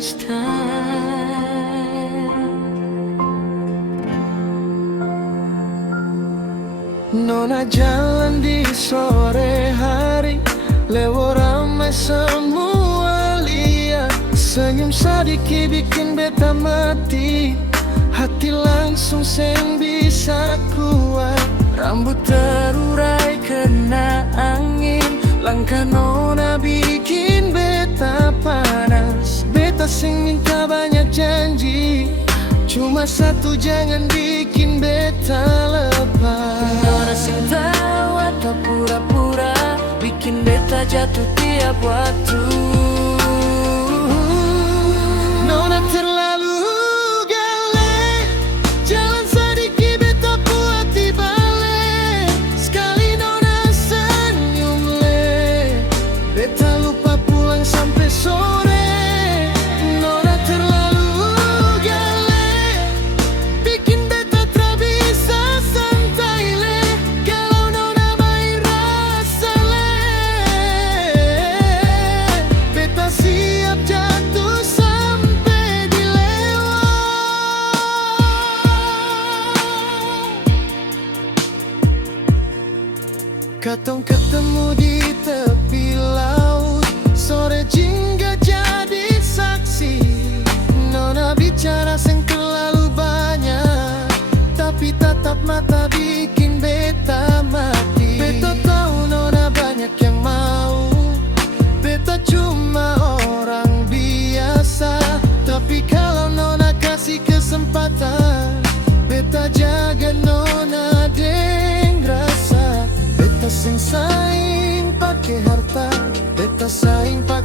last time. Nona jalan di sore hari, lewat ramai semua lihat. Senyum sedikit bikin beta mati, hati langsung seng bisa kuat. Rambut terurai kena angin, langkah nona bikin beta panas. Beta seng minta banyak janji, cuma satu, jangan bikin beta lepas. Nona sing tahu atau pura-pura, bikin beta jatuh tiap waktu. Nona terlalu gale, jalan sedikit beta buat dibalik. Sekali nona senyum le, beta lupa pulang sampai sore. Nona terlalu gale, bikin beta tak bisa santai le. Kalau nona main rasa le, beta siap jatuh sampai dilewat. Katong ketemu di tepi laut, sore jingga jadi saksi. Nona bicara seng terlalu banyak, tapi tatap mata bikin beta mati. Beta tahu nona banyak yang mau, beta cuma orang biasa. Tapi kalau nona kasih kesempatan, beta jaga nona deng rasa. Beta sing saing pake harta, beta saing pake